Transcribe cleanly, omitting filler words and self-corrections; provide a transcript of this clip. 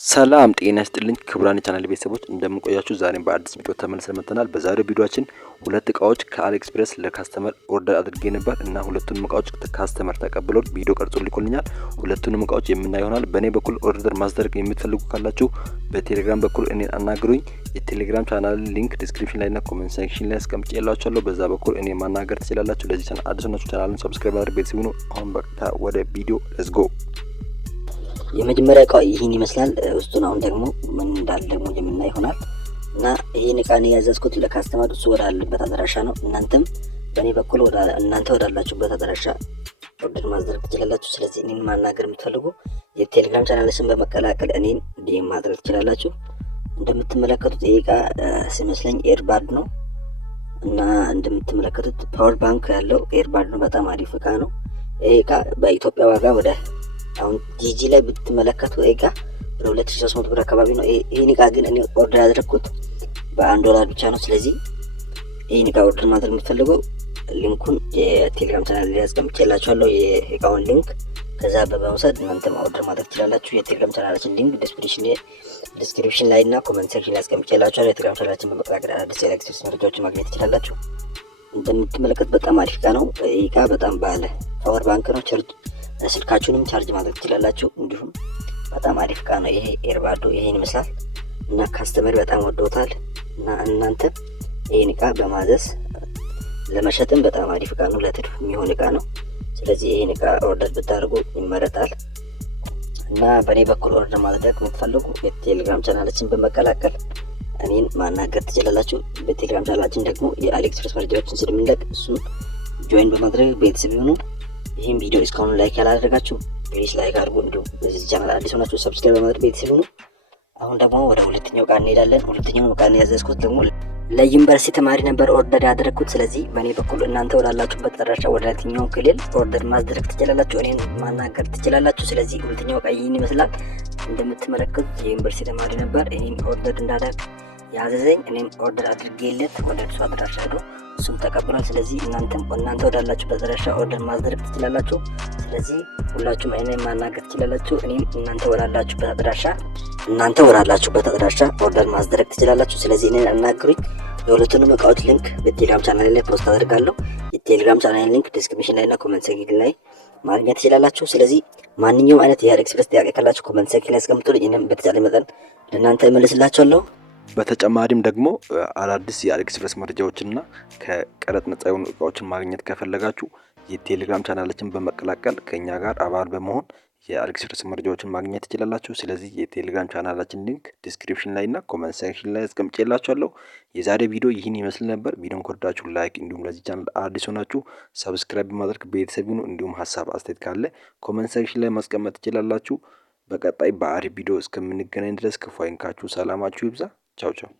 ሰላም ጤና ይስጥልኝ ክቡራን የቻናል ቤተሰቦች እንደምን ቆያችሁ? ዛሬም በአዲስ ቪዲዮ ተመልሰን መጥተናል። በዛሬው ቪዲዮአችን ሁለት እቃዎች ከአሊኤክስፕረስ ለካስተመር ኦርደር አድርጌ ነበር እና ሁለቱንም እቃዎች ካስተመር ተቀብለው ቪዲዮ ቀርጾ ልኮልኛል። ሁለቱንም እቃዎች የምናየው ይሆናል። በእኔ በኩል ኦርደር ማስደረግ የምትፈልጉ ካላችሁ በቴሌግራም በኩል እኔን አናግሩኝ። የቴሌግራም ቻናል ሊንክ ዲስክሪፕሽን ላይና ኮሜንት ሴክሽን ላይ አስቀምጬላችኋለሁ። በዛ በኩል እኔ ማናገር ትችላላችሁ። ለዚህ ቻናል አዲስ ናችሁ ቻናሉን ሰብስክራይብ አድርጉ። ቤተሰብ ሁኑ። አሁን በቃ ወደ ቪዲዮ ሌትስ ጎ። የመጀመሪያ እቃ ይህን ይመስላል። ውስጡን አሁን ደግሞ ምን እንዳለ ደግሞ የምናይ ይሆናል እና ይህን እቃ ነው ያዘዝኩት ለካስተመር እሱ ወዳለበት አድራሻ ነው። እናንተም በእኔ በኩል እናንተ ወዳላችሁበት አድራሻ ኦርደር ማድረግ ትችላላችሁ። ስለዚህ እኔን ማናገር የምትፈልጉ የቴሌግራም ቻናልስን በመቀላቀል እኔን ዲኤም ማድረግ ትችላላችሁ። እንደምትመለከቱት ይህ እቃ ሲመስለኝ ኤርባድ ነው እና እንደምትመለከቱት ፓወር ባንክ ያለው ኤርባድ ነው። በጣም አሪፍ እቃ ነው። ይህ እቃ በኢትዮጵያ ዋጋ ወደ አሁን ጂጂ ላይ ብትመለከቱ እቃ ወደ 2300 ብር አካባቢ ነው። ይሄን እቃ ግን እኔ ኦርደር ያደረኩት $1 ብቻ ነው። ስለዚህ ይሄን እቃ ኦርደር ማድረግ የምትፈልጉ ሊንኩን የቴሌግራም ቻናል ላይ አስቀምጬላችኋለሁ፣ የእቃውን ሊንክ። ከዛ በመውሰድ እናንተም ኦርደር ማድረግ ትችላላችሁ። የቴሌግራም ቻናላችን ሊንክ ዲስክሪፕሽን ላይ እና ኮሜንት ሴክሽን ላይ አስቀምጬላችኋለሁ። የቴሌግራም ቻናላችን በመቀላቀል አዲስ የኤሌክትሪክ መረጃዎችን ማግኘት ትችላላችሁ። እንደምትመለከቱት በጣም አሪፍ እቃ ነው። ይሄ እቃ በጣም ባለ ፓወር ባንክ ነው። ስልካችሁንም ቻርጅ ማድረግ ትችላላችሁ። እንዲሁም በጣም አሪፍ እቃ ነው። ይሄ ኤርባዶ ይሄን ይመስላል እና ካስተመር በጣም ወደውታል እና እናንተ ይሄን እቃ በማዘዝ ለመሸጥም በጣም አሪፍ እቃ ነው። ለትርፍ የሚሆን እቃ ነው። ስለዚህ ይሄን እቃ ኦርደር ብታደርጉ ይመረጣል እና በእኔ በኩል ኦርደር ማድረግ የምትፈልጉ የቴሌግራም ቻናላችን በመቀላቀል እኔን ማናገር ትችላላችሁ። በቴሌግራም ቻናላችን ደግሞ የአሊኤክስፕረስ መረጃዎችን ስለምንለቅ እሱን ጆይን በማድረግ ቤተሰብ ይሁኑ። ይህን ቪዲዮ እስካሁን ላይክ ያላደረጋችሁ ፕሊዝ ላይክ አድርጉ። እንዲሁም በዚህ ቻናል አዲስ ሆናችሁ ሰብስክራይብ በማድረግ ቤተሰብ ሁኑ። አሁን ደግሞ ወደ ሁለተኛው እቃ እንሄዳለን። ሁለተኛው እቃ ያዘዝኩት ደግሞ ለዩኒቨርሲቲ ተማሪ ነበር ኦርደር ያደረኩት። ስለዚህ በእኔ በኩል እናንተ ወዳላችሁበት አድራሻ ወደ የትኛው ክልል ኦርደር ማድረግ ትችላላችሁ፣ እኔን ማናገር ትችላላችሁ። ስለዚህ ሁለተኛው እቃ ይህን ይመስላል። እንደምትመለከቱት የዩኒቨርሲቲ ተማሪ ነበር ይህን ኦርደር እንዳደርግ ያዘዘኝ። እኔም ኦርደር አድርጌለት ወደ እሱ አድራሻ ሄዶ እሱም ተቀብሏል። ስለዚህ እናንተ ወዳላችሁበት አድራሻ ኦርደር ማድረግ ትችላላችሁ። ስለዚህ ሁላችሁም እኔን ማናገር ትችላላችሁ። እኔም እናንተ ወዳላችሁበት አድራሻ ኦርደር ማድረግ ትችላላችሁ። ስለዚህ እኔን አናግሩኝ። የሁለቱንም እቃዎች ሊንክ በቴሌግራም ቻናል ላይ ፖስት አድርጋለሁ። የቴሌግራም ቻናል ሊንክ ዲስክሪፕሽን ላይ እና ኮሜንት ሴክሽን ላይ ማግኘት ትችላላችሁ። ስለዚህ ማንኛውም አይነት የአሊኤክስፕረስ ጥያቄ ካላችሁ ኮሜንት ሴክሽን ላይ አስቀምጡልኝ። እኔም በተቻለ መጠን ለእናንተ እመልስላችኋለሁ። በተጨማሪም ደግሞ አዳዲስ የአሊኤክስፕረስ መረጃዎችንና ከቀረጥ ነጻ የሆኑ እቃዎችን ማግኘት ከፈለጋችሁ የቴሌግራም ቻናላችን በመቀላቀል ከኛ ጋር አባል በመሆን የአሊኤክስፕረስ መረጃዎችን ማግኘት ትችላላችሁ። ስለዚህ የቴሌግራም ቻናላችን ሊንክ ዲስክሪፕሽን ላይ እና ኮሜንት ሴክሽን ላይ አስቀምጬላችኋለሁ። የዛሬ ቪዲዮ ይህን ይመስል ነበር። ቪዲዮን ከወደዳችሁ ላይክ፣ እንዲሁም ለዚህ ቻናል አዲስ ሆናችሁ ሰብስክራይብ በማድረግ ቤተሰብ ሁኑ። እንዲሁም ሀሳብ አስተያየት ካለ ኮሜንት ሴክሽን ላይ ማስቀመጥ ትችላላችሁ። በቀጣይ በአሪፍ ቪዲዮ እስከምንገናኝ ድረስ ክፉ አይንካችሁ፣ ሰላማችሁ ይብዛ። ቻው ቻው።